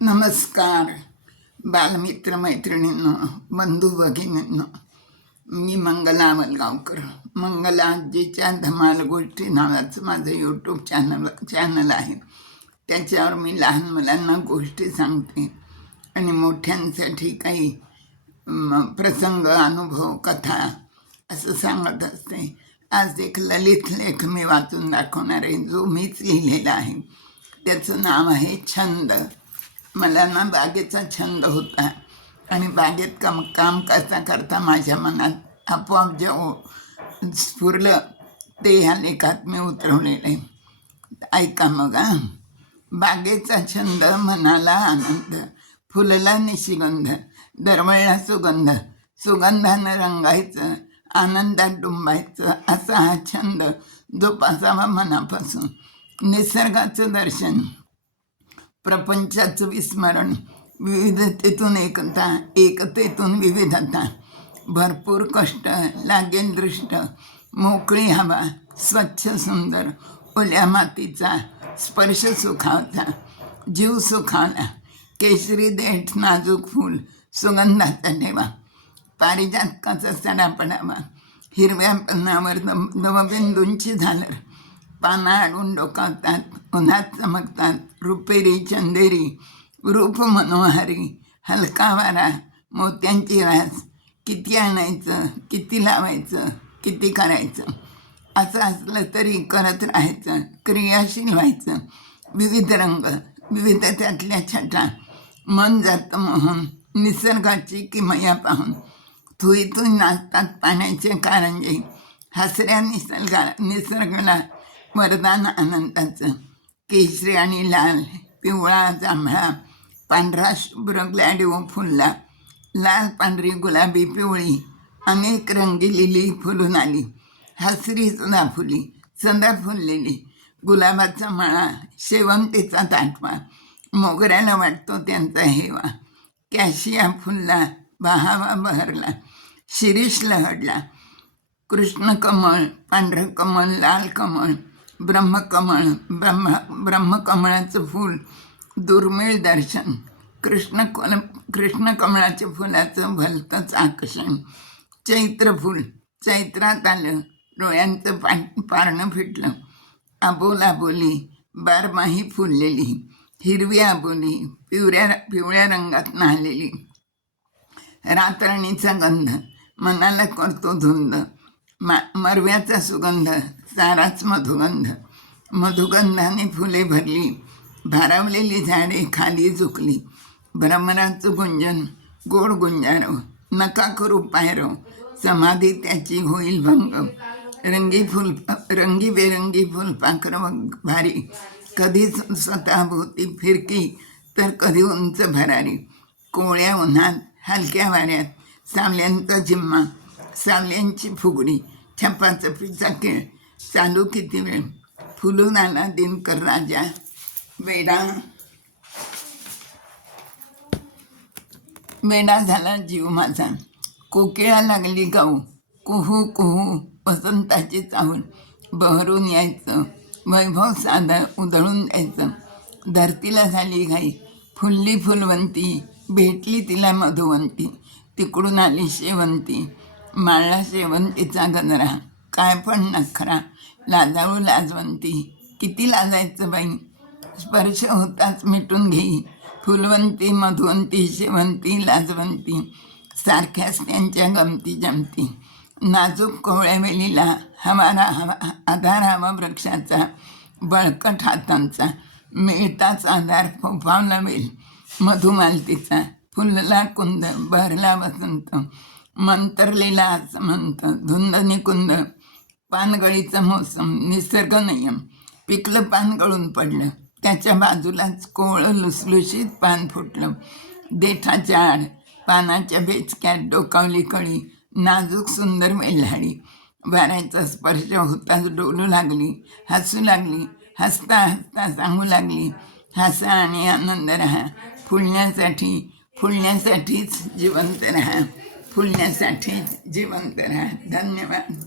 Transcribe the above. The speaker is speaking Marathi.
नमस्कार बालमित्र मैत्रिणींनो, बंधू भगिनींनो. मी मंगला अमलगावकर. मंगला आजीच्या धमाल गोष्टी नावाचं माझं यूट्यूब चॅनल आहे. त्याच्यावर मी लहान मुलांना गोष्टी सांगते आणि मोठ्यांसाठी काही प्रसंग, अनुभव, कथा असं सांगत असते. आज एक ललित लेख मी वाचून दाखवणार आहे, जो मीच लिहिलेला आहे. त्याचं नाव आहे छंद. मला ना बागेचा छंद होता आणि बागेत काम करता माझ्या मनात आपोआप जे स्फुरलं ते ह्या लेखात मी उतरवलेलं आहे. ऐका मग. बागेचा छंद, मनाला आनंद, फुलला निशिगंध, दरवळला सुगंध, सुगंधानं रंगायचं, आनंदात डुंबायचं, असा हा छंद जोपासावा मनापासून. निसर्गाचं दर्शन, प्रपंचाचं विस्मरण, विविधतेतून एकता, एकतेतून विविधता, भरपूर कष्ट, लागेल दृष्ट, मोकळी हवा, स्वच्छ सुंदर, ओल्या मातीचा स्पर्श सुखावता, जीव सुखावला, केशरी देठ नाजूक फूल, सुगंधाचा ठेवा, पारिजातकाचा सडा पडावा, हिरव्या पानावर दवबिंदूंची झालर, पाना आडून डोकावतात, उन्हात चमकतात, रुपेरी चंदेरी, रूप मनोहारी, हलका वारा, मोत्यांची रास, किती आणायचं, किती लावायचं, किती करायचं, असं असलं तरी करत राहायचं, क्रियाशील व्हायचं. विविध रंग, विविधतेतल्या छटा, मन जातं मोहन, निसर्गाची किमया पाहून, थुई थुई नाचतात पाण्याचे कारंजे, हसऱ्या निसर्गाला वरदान आनंदाचं. केशरी आणि लाल, पिवळा, जांभळा, पांढरा शुभ्र ग्लॅडिओ फुलला, लाल, पांढरी, गुलाबी, पिवळी, अनेक रंगी लिली फुलून आली, हसरी सुद्धा फुली, सदा फुललेली, गुलाबाचा मळा, शेवंतीचा ताटवा, मोगऱ्याला वाटतो त्यांचा हेवा, कॅशिया फुलला, बहावा बहरला, शिरीष लहडला, कृष्णकमळ, पांढरं कमळ, लाल कमळ, ब्रह्मकमळ, ब्रह्मकमळाचं फूल, दुर्मिळ दर्शन, कृष्णकमळाच्या फुलाचं भलतंच आकर्षण, चैत्र फूल, चैत्रात आलं, डोळ्यांचं पारणं फिटलं, आबोलाबोली, बारमाही फुललेली, हिरवी आबोली, पिवळ्या रंगात नाहलेली, रातरणीचा गंध मनाला करतो धुंद, मरव्याचा सुगंध, साराच मधुगंध, मधुगंधाने फुले भरली, भारावलेली झाडे खाली झुकली, भ्रमराचं गुंजन, गोड गुंजारव, नका करू पायरव, समाधी त्याची होईल भंग, रंगीबेरंगी फुलपाखरं भारी, कधी स्वतःभोवती फिरकी तर कधी उंच भरारी, कोवळ्या उन्हात, हलक्या वाऱ्यात, सावल्यांचा जिम्मा, सावल्यांची फुगडी, छपाछपीचा खेळ, चालू किती वेळ, फुलून आला दिनकर राजा, वेडा झाला जीव माझा, कोकिळा लागली गाऊ, कुहू कुहू, वसंताची चाहूल, बहरून यायचं, वैभव साधं उधळून द्यायचं, धरतीला झाली घाई, फुलली फुलवंती, भेटली तिला मधुवंती, तिकडून आली शेवंती, माळला शेवंतीचा गजरा, काय पण नखरा, लाजाळू लाजवंती, किती लाजायचं बाई, स्पर्श होताच मिटून घेई, फुलवंती, मधुवंती, शेवंती, लाजवंती, सारख्याच त्यांच्या गमती जमती, नाजूक कोवळ्या वेलीला आधार हवा वृक्षाचा, बळकट हातांचा, मिळताच आधार फोफावला वेल मधुमालतीचा, फुलला कुंद, बहरला वसंत, मंतरलेला आसमंत, धुंद निकुंद, पानगळीचा मोसम, निसर्ग नियम, पिकलं पान गळून पडलं, त्याच्या बाजूलाच कोवळं लुसलुशीत पान फुटलं, देठाच्या आड, पानाच्या बेचक्यात डोकावली कळी, नाजूक सुंदर वेल्हाडी, वाऱ्याचा स्पर्श होताच डोलू लागली, हसू लागली, हसता हसता सांगू लागली, हसा आणि आनंद राहा, फुलण्यासाठीच जिवंत राहा, फुलण्यासाठीच जिवंत राहा. धन्यवाद.